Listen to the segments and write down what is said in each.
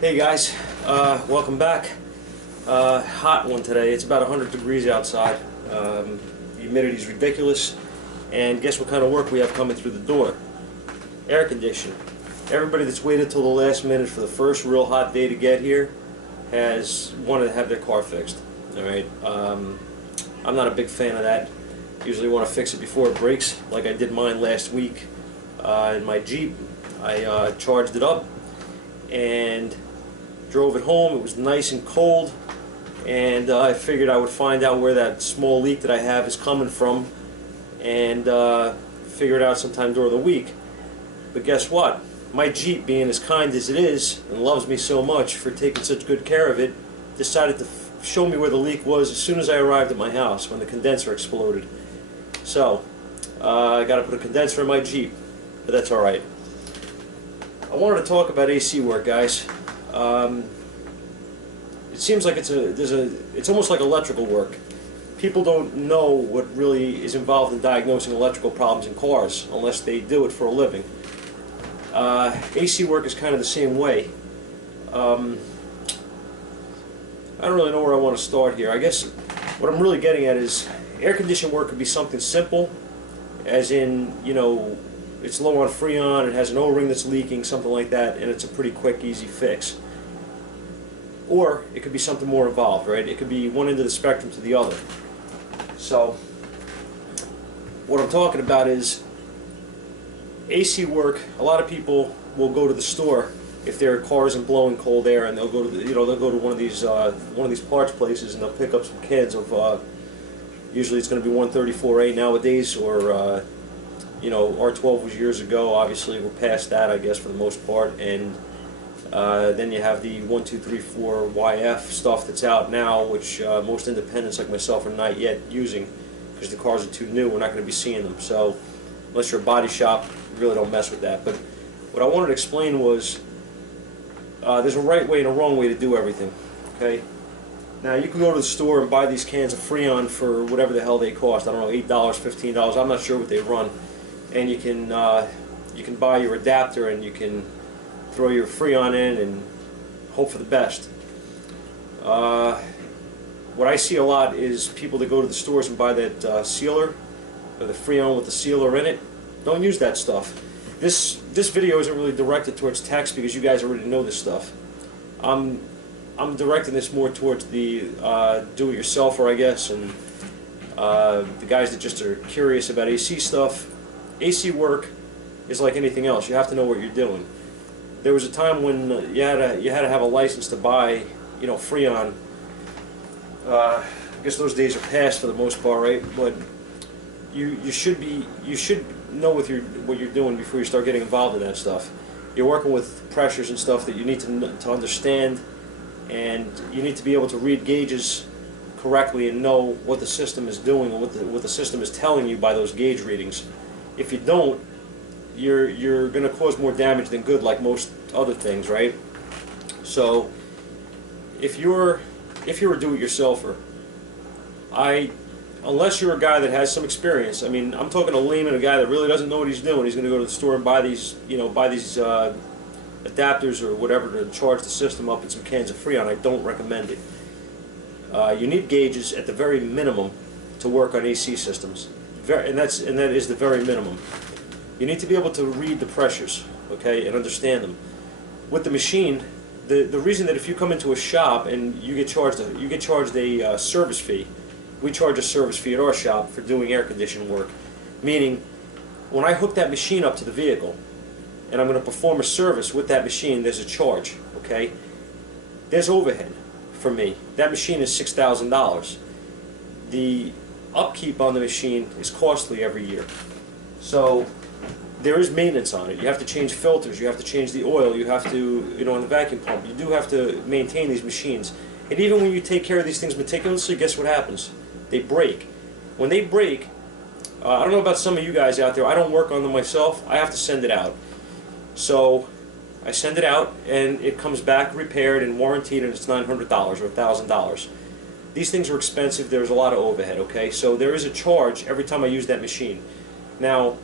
Hey guys, welcome back. Hot one today. It's about 100 degrees outside. The humidity is ridiculous. And guess what kind of work we have coming through the door? Air conditioning. Everybody that's waited till the last minute for the first real hot day to get here has wanted to have their car fixed. Alright, I'm not a big fan of that. Usually want to fix it before it breaks, like I did mine last week in my Jeep. I charged it up and drove it home. It was nice and cold, and I figured I would find out where that small leak that I have is coming from and figure it out sometime during the week. But guess what? My Jeep, being as kind as it is and loves me so much for taking such good care of it, decided to show me where the leak was as soon as I arrived at my house when the condenser exploded. So I got to put a condenser in my Jeep, but that's alright. I wanted to talk about AC work, guys. It seems like it's almost like electrical work. People don't know what really is involved in diagnosing electrical problems in cars unless they do it for a living. AC work is kind of the same way. I don't really know where I want to start here. I guess what I'm really getting at is air conditioning work could be something simple, as in, you know, it's low on Freon, it has an O-ring that's leaking, something like that, and it's a pretty quick, easy fix. Or it could be something more involved, right? It could be one end of the spectrum to the other. So what I'm talking about is AC work. A lot of people will go to the store if their car isn't blowing cold air, and they'll go to they'll go to one of these parts places, and they'll pick up some cans of usually it's going to be 134A nowadays, or you know, R12 was years ago. Obviously we're past that, I guess, for the most part, and then you have the 1234YF stuff that's out now, which most independents like myself are not yet using because the cars are too new. We're not going to be seeing them. So unless you're a body shop, you really don't mess with that. But what I wanted to explain was there's a right way and a wrong way to do everything. Okay. Now you can go to the store and buy these cans of Freon for whatever the hell they cost. I don't know, $8, $15. I'm not sure what they run. And you can buy your adapter, and you can throw your Freon in and hope for the best. What I see a lot is people that go to the stores and buy that sealer, or the Freon with the sealer in it. Don't use that stuff. This video isn't really directed towards techs because you guys already know this stuff. I'm directing this more towards the do-it-yourselfer, I guess, and the guys that just are curious about AC stuff. AC work is like anything else. You have to know what you're doing. There was a time when you had to have a license to buy, you know, Freon. I guess those days are past for the most part, right? But you should know what you're doing before you start getting involved in that stuff. You're working with pressures and stuff that you need to understand, and you need to be able to read gauges correctly and know what the system is doing and what the system is telling you by those gauge readings. If you don't, you're going to cause more damage than good, like most other things, right? So if you're a do-it-yourselfer, unless you're a guy that has some experience, I mean, I'm talking a layman, a guy that really doesn't know what he's doing. He's going to go to the store and buy these adapters or whatever to charge the system up in some cans of Freon. I don't recommend it. You need gauges at the very minimum to work on AC systems, and that is the very minimum. You need to be able to read the pressures, okay, and understand them. With the machine, the reason that if you come into a shop and you get charged a service fee, we charge a service fee at our shop for doing air conditioning work. Meaning, when I hook that machine up to the vehicle and I'm going to perform a service with that machine, there's a charge, okay? There's overhead for me. That machine is $6,000. The upkeep on the machine is costly every year. So there is maintenance on it. You have to change filters, you have to change the oil, you have to, you know, on the vacuum pump, you do have to maintain these machines. And even when you take care of these things meticulously, guess what happens? They break. When they break, I don't know about some of you guys out there, I don't work on them myself, I have to send it out. So I send it out and it comes back repaired and warranted, and it's $900 or $1,000. These things are expensive, there's a lot of overhead, okay? So there is a charge every time I use that machine. Now,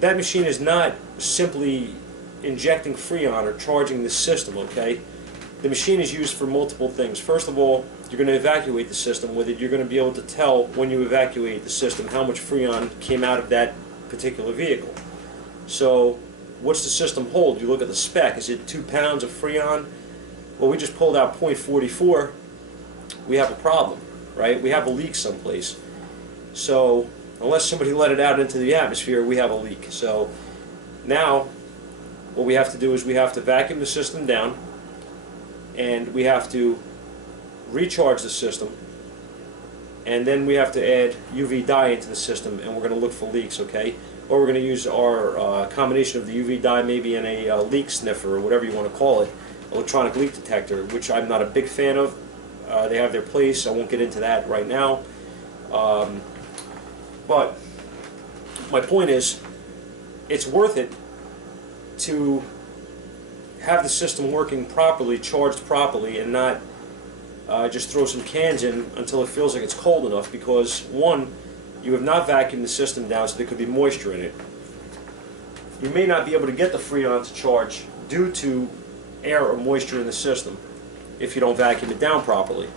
that machine is not simply injecting Freon or charging the system, okay? the machine is used for multiple things. First of all, you're going to evacuate the system with it. You're going to be able to tell when you evacuate the system how much Freon came out of that particular vehicle. So what's the system hold? You look at the spec. Is it 2 pounds of Freon? Well, we just pulled out .44. We have a problem, right? We have a leak someplace. So unless somebody let it out into the atmosphere, we have a leak. So now what we have to do is we have to vacuum the system down, and we have to recharge the system, and then we have to add UV dye into the system, and we're going to look for leaks, okay? Or we're going to use our combination of the UV dye maybe in a leak sniffer, or whatever you want to call it, electronic leak detector, which I'm not a big fan of. They have their place. I won't get into that right now. But my point is, it's worth it to have the system working properly, charged properly, and not just throw some cans in until it feels like it's cold enough, because one, you have not vacuumed the system down, so there could be moisture in it. You may not be able to get the Freon to charge due to air or moisture in the system if you don't vacuum it down properly.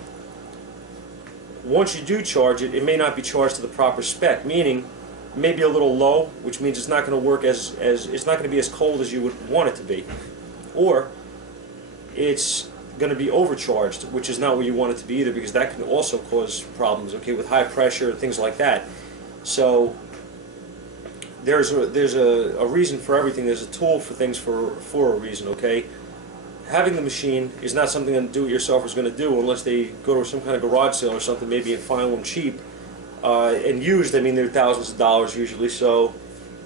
Once you do charge it, it may not be charged to the proper spec, meaning it may be a little low, which means it's not going to work as it's not going to be as cold as you would want it to be. Or it's going to be overcharged, which is not what you want it to be either, because that can also cause problems, okay, with high pressure and things like that. So there's a reason for everything. There's a tool for things for a reason, okay? Having the machine is not something a do-it-yourselfer is going to do unless they go to some kind of garage sale or something, maybe, and find one cheap. And used, I mean, they're thousands of dollars usually, so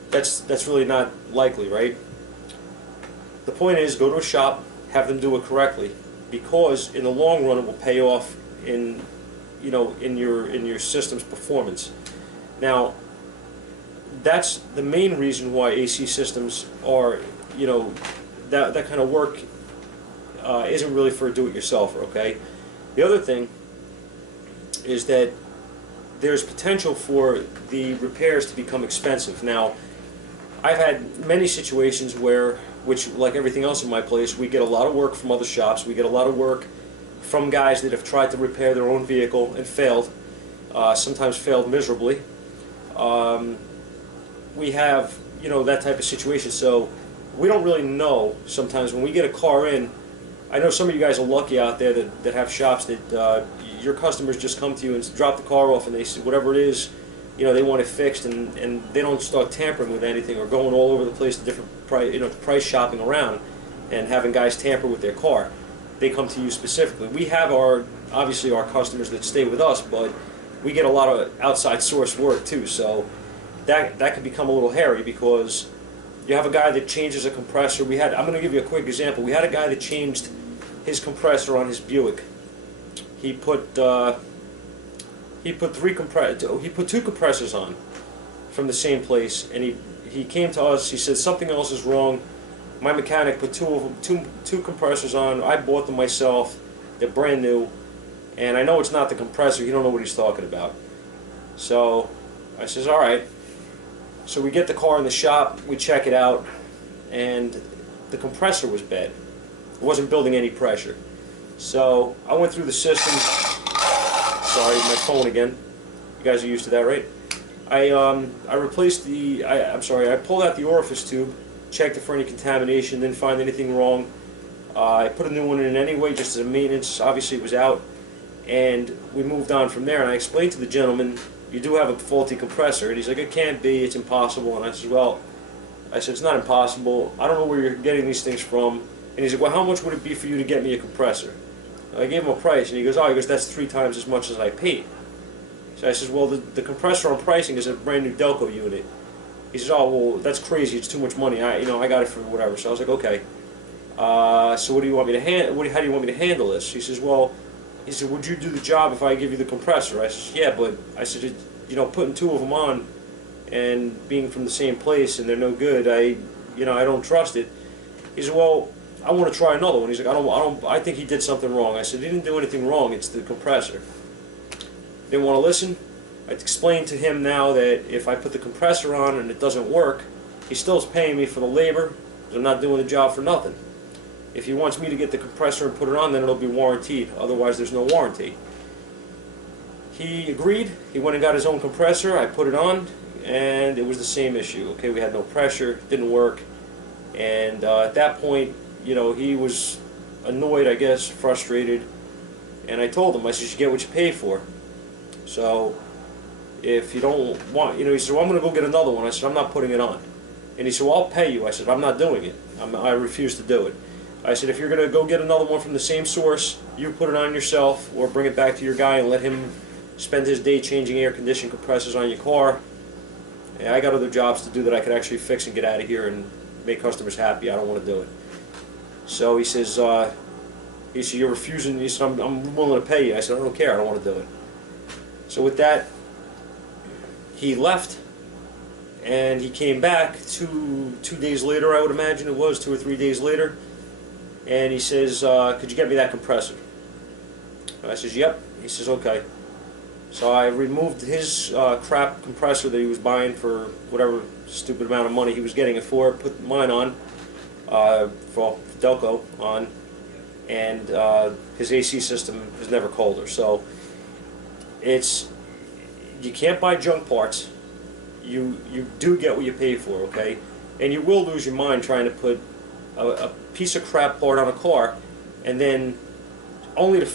that's really not likely, right? The point is, go to a shop, have them do it correctly, because in the long run it will pay off in, you know, in your system's performance. Now, that's the main reason why AC systems are, you know, that kind of work isn't really for a do-it-yourselfer, okay? The other thing is that there's potential for the repairs to become expensive. Now, I've had many situations where, which, like everything else in my place, we get a lot of work from other shops. We get a lot of work from guys that have tried to repair their own vehicle and failed, sometimes failed miserably. We have, you know, that type of situation. So we don't really know sometimes when we get a car in. I know some of you guys are lucky out there that have shops that your customers just come to you and drop the car off, and they say whatever it is, you know, they want it fixed, and they don't start tampering with anything or going all over the place to different price shopping around and having guys tamper with their car. They come to you specifically. We have obviously our customers that stay with us, but we get a lot of outside source work too, so that can become a little hairy, because you have a guy that changes a compressor. I'm going to give you a quick example. We had a guy that changed his compressor on his Buick. He put two compressors on from the same place, and he came to us. He said something else is wrong. My mechanic put two compressors on. I bought them myself. They're brand new, and I know it's not the compressor. You don't know what he's talking about. So I says, all right. So we get the car in the shop. We check it out, and the compressor was bad. It wasn't building any pressure. So I went through the system. Sorry, my phone again. You guys are used to that, right? I replaced the. I pulled out the orifice tube, checked it for any contamination, didn't find anything wrong. I put a new one in anyway, just as a maintenance. Obviously, it was out, and we moved on from there. And I explained to the gentleman, "You do have a faulty compressor," and he's like, "It can't be. It's impossible." And I said, "Well," "it's not impossible. I don't know where you're getting these things from." And he's like, "Well, how much would it be for you to get me a compressor?" I gave him a price, and he goes, "That's 3 times as much as I paid." So I says, "Well, the compressor I'm pricing is a brand new Delco unit." He says, "Oh, well, that's crazy. It's too much money. I got it for whatever." So I was like, "Okay. So what do you want me to how do you want me to handle this?" He says, "Well," he said, "would you do the job if I give you the compressor?" I says, "Yeah, but," I said, "putting 2 of them on and being from the same place and they're no good, I don't trust it." He said, "Well, I want to try another one." He's like, I think he did something wrong." I said, "He didn't do anything wrong. It's the compressor." Didn't want to listen. I explained to him now that if I put the compressor on and it doesn't work, he still is paying me for the labor, because I'm not doing the job for nothing. If he wants me to get the compressor and put it on, then it'll be warranted. Otherwise, there's no warranty. He agreed. He went and got his own compressor. I put it on, and it was the same issue. Okay, we had no pressure, didn't work, and at that point, you know, he was annoyed, I guess, frustrated, and I told him, I said, you get what you pay for. So if you don't want, you know, he said, well, I'm going to go get another one. I said, I'm not putting it on. And he said, well, I'll pay you. I said, I'm not doing it. I refuse to do it. I said, if you're going to go get another one from the same source, you put it on yourself, or bring it back to your guy and let him spend his day changing air conditioning compressors on your car. And I got other jobs to do that I could actually fix and get out of here and make customers happy. I don't want to do it. So he says, you're refusing. He said, I'm willing to pay you. I said, I don't care. I don't want to do it. So with that, he left, and he came back two days later, I would imagine it was, 2 or 3 days later, and he says, could you get me that compressor? I says, yep. He says, okay. So I removed his crap compressor that he was buying for whatever stupid amount of money he was getting it for, put mine on, for Delco on, and his AC system is never colder. So you can't buy junk parts. You do get what you pay for, okay? And you will lose your mind trying to put a piece of crap part on a car, and then only to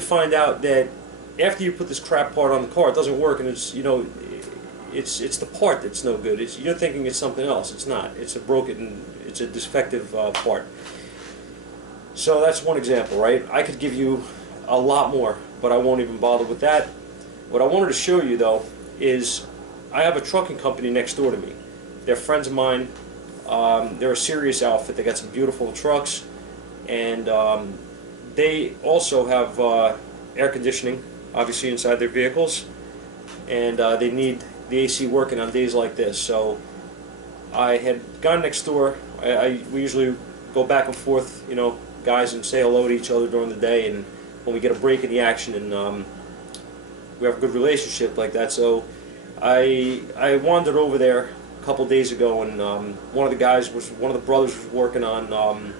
find out that after you put this crap part on the car, it doesn't work, and it's, you know, it's the part that's no good. You're thinking it's something else. It's not. It's a defective part. So that's one example, right? I could give you a lot more, but I won't even bother with that. What I wanted to show you, though, is I have a trucking company next door to me. They're friends of mine. They're a serious outfit. They got some beautiful trucks, and they also have air conditioning, obviously, inside their vehicles, and they need the AC working on days like this. So I had gone next door. We usually go back and forth, you know, guys, and say hello to each other during the day, and when we get a break in the action, and we have a good relationship like that. So I wandered over there a couple days ago, and one of the brothers was working on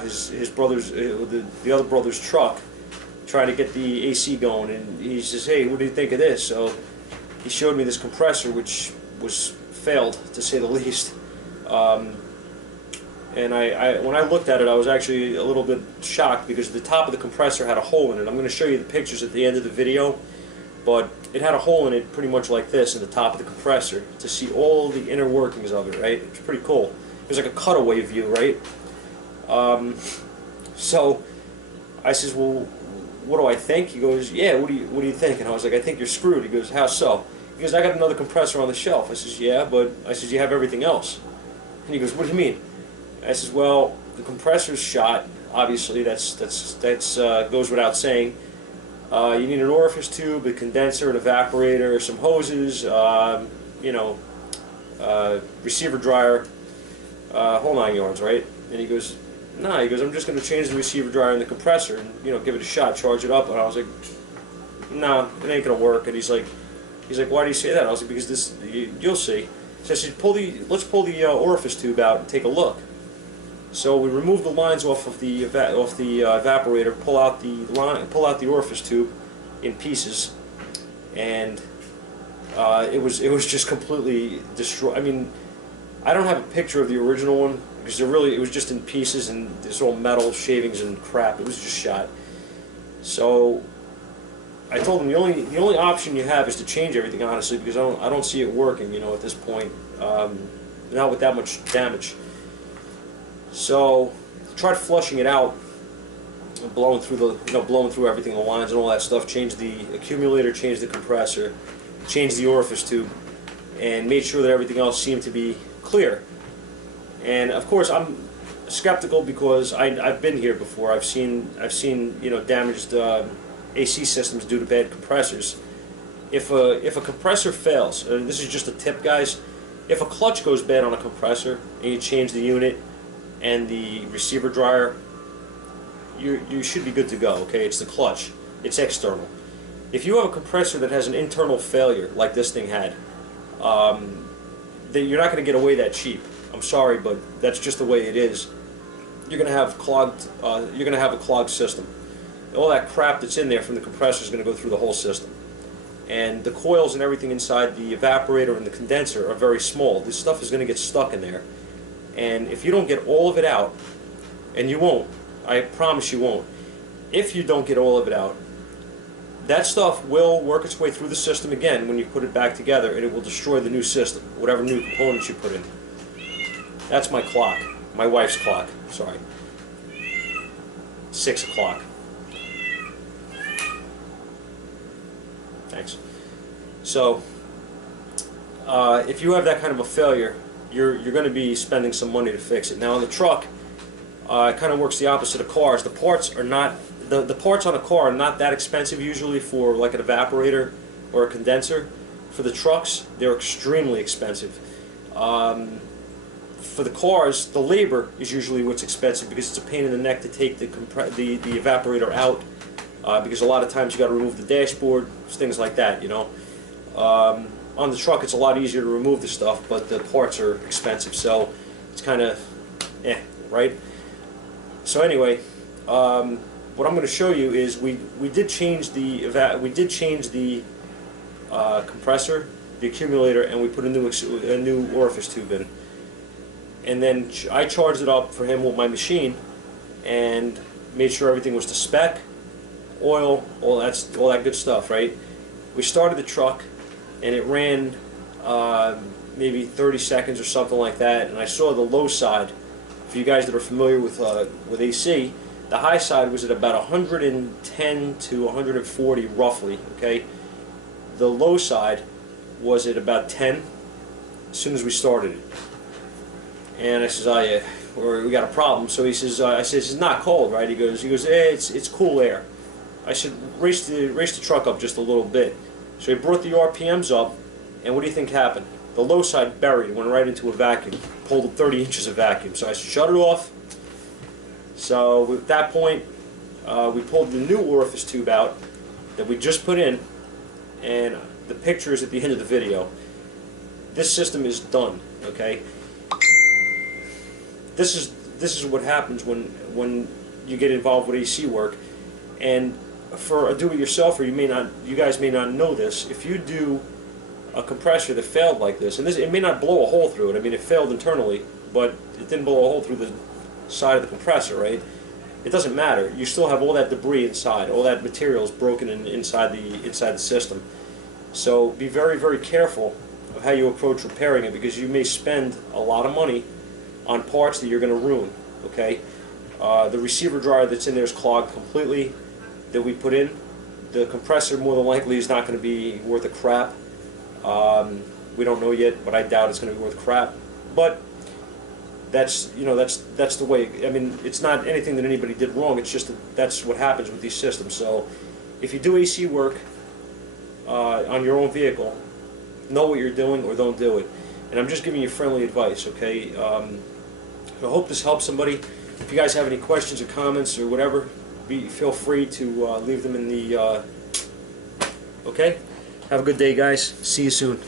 his brother's the other brother's truck, trying to get the AC going, and he says, hey, what do you think of this? So he showed me this compressor, which was failed, to say the least. And when I looked at it, I was actually a little bit shocked, because the top of the compressor had a hole in it. I'm going to show you the pictures at the end of the video, but it had a hole in it pretty much like this in the top of the compressor, to see all the inner workings of it, right? It's pretty cool. It was like a cutaway view, right? So I says, well, what do I think? He goes, yeah, what do you think? And I was like, I think you're screwed. He goes, how so? He goes, I got another compressor on the shelf. I says, yeah, but I says, you have everything else. And he goes, what do you mean? I says, well, the compressor's shot. Obviously, that's goes without saying. You need an orifice tube, a condenser, an evaporator, some hoses, you know, receiver dryer, whole 9 yards, right? And he goes, nah. He goes, I'm just going to change the receiver dryer and the compressor, and, you know, give it a shot, charge it up. And I was like, nah, it ain't going to work. And he's like, why do you say that? I was like, because you'll see. So I said, let's pull the orifice tube out and take a look. So we removed the lines off of the evaporator, pull out the orifice tube in pieces, and it was just completely destroyed. I mean, I don't have a picture of the original one, because it was just in pieces, and it's all metal shavings and crap. It was just shot. So I told him the only option you have is to change everything, honestly, because I don't see it working, you know, at this point, not with that much damage. So I tried flushing it out, blowing through everything, the lines and all that stuff. Changed the accumulator, changed the compressor, changed the orifice tube, and made sure that everything else seemed to be clear. And of course, I'm skeptical, because I've been here before. I've seen you know, damaged AC systems due to bad compressors. If a compressor fails, and this is just a tip, guys, if a clutch goes bad on a compressor and you change the unit and the receiver dryer, you should be good to go. Okay, it's the clutch, it's external. If you have a compressor that has an internal failure like this thing had, then you're not going to get away that cheap. I'm sorry, but that's just the way it is. You're gonna have clogged. You're gonna have a clogged system. All that crap that's in there from the compressor is going to go through the whole system. And the coils and everything inside the evaporator and the condenser are very small. This stuff is going to get stuck in there. And if you don't get all of it out, and you won't, I promise you won't, if you don't get all of it out, that stuff will work its way through the system again when you put it back together, and it will destroy the new system, whatever new components you put in. That's my clock. My wife's clock. Sorry. 6 o'clock. Thanks. So, if you have that kind of a failure, you're going to be spending some money to fix it. Now on the truck, it kind of works the opposite of cars. The parts are not the parts on a car are not that expensive usually for like an evaporator or a condenser. For the trucks, they're extremely expensive. For the cars, the labor is usually what's expensive because it's a pain in the neck to take the evaporator out. Because a lot of times you got to remove the dashboard, things like that, you know. On the truck, it's a lot easier to remove the stuff, but the parts are expensive, so it's kind of, right? So anyway, what I'm going to show you is we did change the compressor, the accumulator, and we put a new orifice tube in, and then I charged it up for him with my machine, and made sure everything was to spec. Oil, all that good stuff, right? We started the truck, and it ran maybe 30 seconds or something like that, and I saw the low side. For you guys that are familiar with AC, the high side was at about 110 to 140 roughly, okay? The low side was at about 10 as soon as we started it. And I says, oh yeah, we got a problem. So he says, I says, it's not cold, right? He goes, it's cool air. I said, raise the truck up just a little bit. So he brought the RPMs up, and what do you think happened? The low side buried, went right into a vacuum, pulled 30 inches of vacuum. So I said, shut it off. So at that point, we pulled the new orifice tube out that we just put in, and the picture is at the end of the video. This system is done, okay? This is what happens when you get involved with AC work. And for a do-it-yourselfer, you guys may not know this. If you do a compressor that failed like this, and it may not blow a hole through it. I mean, it failed internally, but it didn't blow a hole through the side of the compressor, right? It doesn't matter. You still have all that debris inside. All that material is broken inside the system. So be very, very careful of how you approach repairing it, because you may spend a lot of money on parts that you're going to ruin. Okay? The receiver dryer that's in there is clogged completely. That we put in, the compressor more than likely is not going to be worth a crap. We don't know yet, but I doubt it's going to be worth crap. But that's the way. I mean, it's not anything that anybody did wrong. It's just that's what happens with these systems. So if you do AC work on your own vehicle, know what you're doing or don't do it. And I'm just giving you friendly advice, okay? I hope this helps somebody. If you guys have any questions or comments or whatever, feel free to leave them in the... Okay? Have a good day, guys. See you soon.